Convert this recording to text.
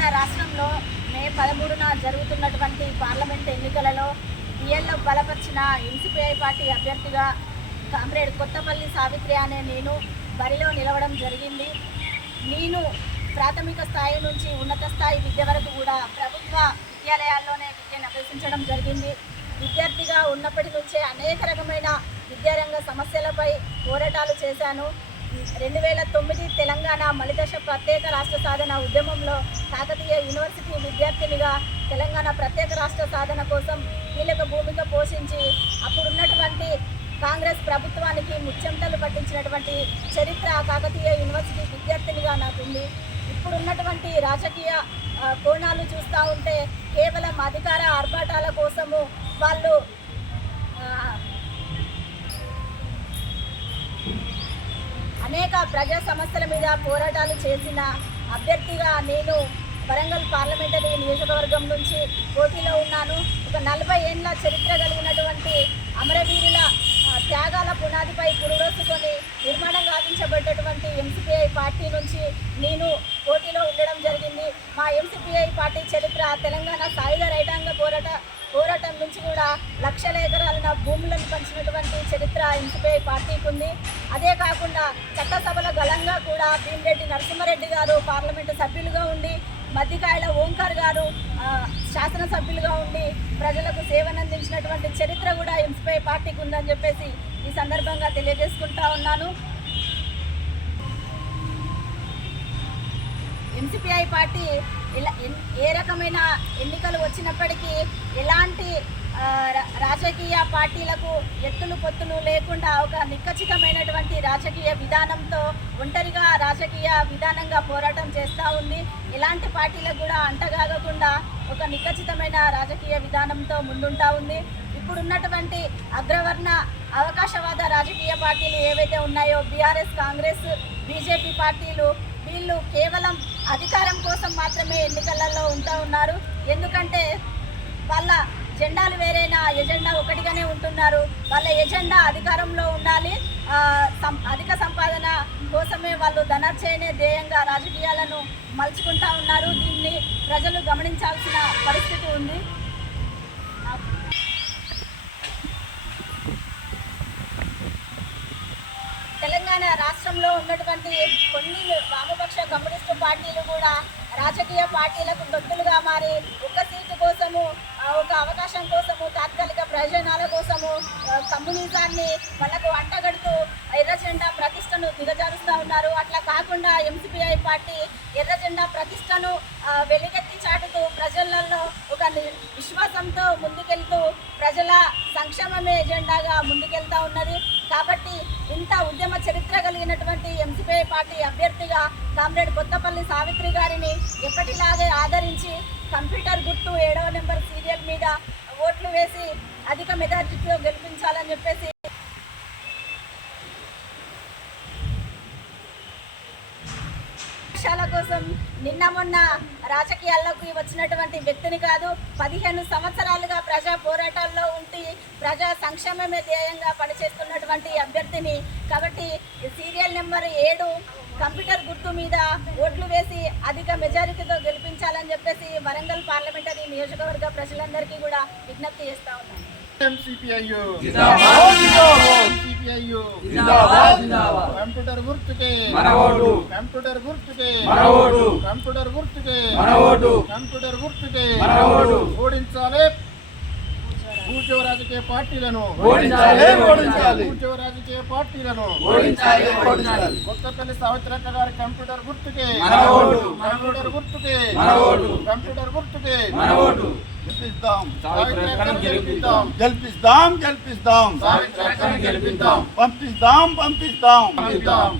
తెలంగాణ రాష్ట్రంలో మే పదమూడున జరుగుతున్నటువంటి పార్లమెంట్ ఎన్నికలలో ఈఎల్లో బలపరిచిన ఎన్సిపిఐ పార్టీ అభ్యర్థిగా కామ్రేడ్ కొత్తపల్లి సావిత్రి అనే నేను బరిలో నిలవడం జరిగింది. నేను ప్రాథమిక స్థాయి నుంచి ఉన్నత స్థాయి విద్య వరకు కూడా ప్రభుత్వ విద్యాలయాల్లోనే విద్యను అభ్యసించడం జరిగింది. విద్యార్థిగా ఉన్నప్పటి నుంచే అనేక రకమైన విద్యారంగ సమస్యలపై పోరాటాలు చేశాను. రెండు వేల తొమ్మిది తెలంగాణ మలిదశ ప్రత్యేక రాష్ట్ర సాధన ఉద్యమంలో కాకతీయ యూనివర్సిటీ విద్యార్థినిగా తెలంగాణ ప్రత్యేక రాష్ట్ర సాధన కోసం కీలక భూమిక పోషించి అప్పుడున్నటువంటి కాంగ్రెస్ ప్రభుత్వానికి ముచ్చెంటలు పట్టించినటువంటి చరిత్ర కాకతీయ యూనివర్సిటీ విద్యార్థినిగా నాకుంది. ఇప్పుడున్నటువంటి రాజకీయ కోణాలు చూస్తూ ఉంటే కేవలం అధికార ఆర్భాటాల కోసము వాళ్ళు అనేక ప్రజా సమస్యల మీద పోరాటాలు చేసిన అభ్యర్థిగా నేను వరంగల్ పార్లమెంటరీ నియోజకవర్గం నుంచి పోటీలో ఉన్నాను. ఒక నలభై ఏళ్ళ చరిత్ర కలిగినటువంటి అమరవీరుల త్యాగాల పునాదిపై పురుడోసుకొని నిర్మాణం గావించబడ్డటువంటి ఎంసీపీఐ పార్టీ నుంచి నేను పోటీలో ఉండడం జరిగింది. మా ఎంసీపీఐ పార్టీ చరిత్ర తెలంగాణ సాయుధ రైతాంగ పోరాట పోరాటం నుంచి కూడా లక్షల ఎకరాల భూములను పంచినటువంటి చరిత్ర ఎంసీపీఐ పార్టీకి ఉంది. అదే కాకుండా చట్టసభల గలంగా కూడా భీమిరెడ్డి నరసింహారెడ్డి గారు పార్లమెంటు సభ్యులుగా ఉండి మధ్యకాయల ఓంకార్ గారు శాసనసభ్యులుగా ఉండి ప్రజలకు సేవనందించినటువంటి చరిత్ర కూడా ఎంసీపీఐ పార్టీకి ఉందని చెప్పేసి ఈ సందర్భంగా తెలియజేసుకుంటా ఉన్నాను. ఎంసీపీఐ పార్టీ ఇలా ఎన్- ఏ రకమైన ఎన్నికలు వచ్చినప్పటికీ ఎలాంటి రా- రాజకీయ పార్టీలకు ఎత్తులు పొత్తులు లేకుండా ఒక నిక్కచ్చితమైనటువంటి రాజకీయ విధానంతో ఒంటరిగా రాజకీయ విధానంగా పోరాటం చేస్తూ ఉంది. ఎలాంటి పార్టీలకు కూడా అంటగాగకుండా ఒక నిక్కచ్చితమైన రాజకీయ విధానంతో ముందుంటా ఉంది. ఇప్పుడున్నటువంటి అగ్రవర్ణ అవకాశవాద రాజకీయ పార్టీలు ఏవైతే ఉన్నాయో బీఆర్ఎస్ కాంగ్రెస్ బీజేపీ పార్టీలు కేవలం అధికారం కోసం మాత్రమే ఎన్నికలలో ఉంటూ ఉన్నారు. ఎందుకంటే వాళ్ళ జెండాలు వేరేనా ఎజెండా ఒకటిగానే ఉంటున్నారు. వాళ్ళ ఎజెండా అధికారంలో ఉండాలి. సం- అధిక సంపాదన కోసమే వాళ్ళు ధనర్చయనే ధ్యేయంగా రాజకీయాలను మలుచుకుంటా ఉన్నారు. దీన్ని ప్రజలు గమనించాల్సిన పరిస్థితి ఉంది. తెలంగాణ రాష్ట్రంలో ఉన్నటువంటి కొన్ని వామపక్ష కమ్యూనిస్టు పార్టీలు కూడా రాజకీయ పార్టీలకు తొత్తులుగా మారి ఒక సీటు కోసము ఒక అవకాశం కోసము తాత్కాలిక ప్రయోజనాల కోసము కమ్యూనిజాన్ని వాళ్ళకు అంటగడుతూ ఎర్ర జెండా ప్రతిష్టను దిగజారుస్తూ ఉన్నారు. అట్లా కాకుండా ఎంసీపీఐ పార్టీ ఎర్ర జెండా ప్రతిష్టను వెలిగెత్తి చాటుతూ ప్రజలలో ఒక విశ్వాసంతో ముందుకెళ్తూ ప్రజల సంక్షేమమే ఎజెండాగా ముందుకెళ్తా ఉన్నది. కాబట్టి ఇంత ఉద్యమ చరిత్ర కలిగినటువంటి ఎంసీపీఐ పార్టీ అభ్యర్థిగా కామ్రేడ్ కొత్తపల్లి సావిత్రి గారిని ఎప్పటిలాగే ఆదరించి కంప్యూటర్ గుర్తు ఏడవ నెంబర్ సీరియల్ మీద ఓట్లు వేసి అధిక మెజార్టీతో గెలిపించాలని చెప్పేసి లక్ష్యాల కోసం నిన్న మొన్న రాజకీయాల్లోకి వచ్చినటువంటి వ్యక్తిని కాదు పదిహేను సంవత్సరాలుగా ప్రజా పోరాటాల్లో ఉండి ప్రజా సంక్షేమమే ధ్యేయంగా పనిచేస్తున్నటువంటి అభ్యర్థిని. కాబట్టి సీరియల్ నెంబర్ ఏడు కంప్యూటర్ గుర్తు మీద ఓట్లు వేసి అధిక మెజారిటీతో గెలిపించాలని చెప్పేసి వరంగల్ పార్లమెంటరీ నియోజకవర్గ ప్రజలందరికీ కూడా విజ్ఞప్తి చేస్తా ఉన్నాను. కంప్యూటర్ గుర్తుకే. కంప్యూటర్ గుర్తుకే. కంప్యూటర్ గుర్తుకే. కంప్యూటర్ గుర్తుకే. ఓడించాలి. కూర్చో రాజకీయ పార్టీలను. కూర్చో రాజకీయ పార్టీలను. కొత్తపల్లి సావిత్రక్క గారి కంప్యూటర్ గుర్తుకే. కంప్యూటర్ గుర్తుకే. కంప్యూటర్ గుర్తుకే. గెలిపిద్దాం. సావిత్రక్కను గెలిపిద్దాం. పంపిస్తాం పంపిస్తాం పంపిద్దాం.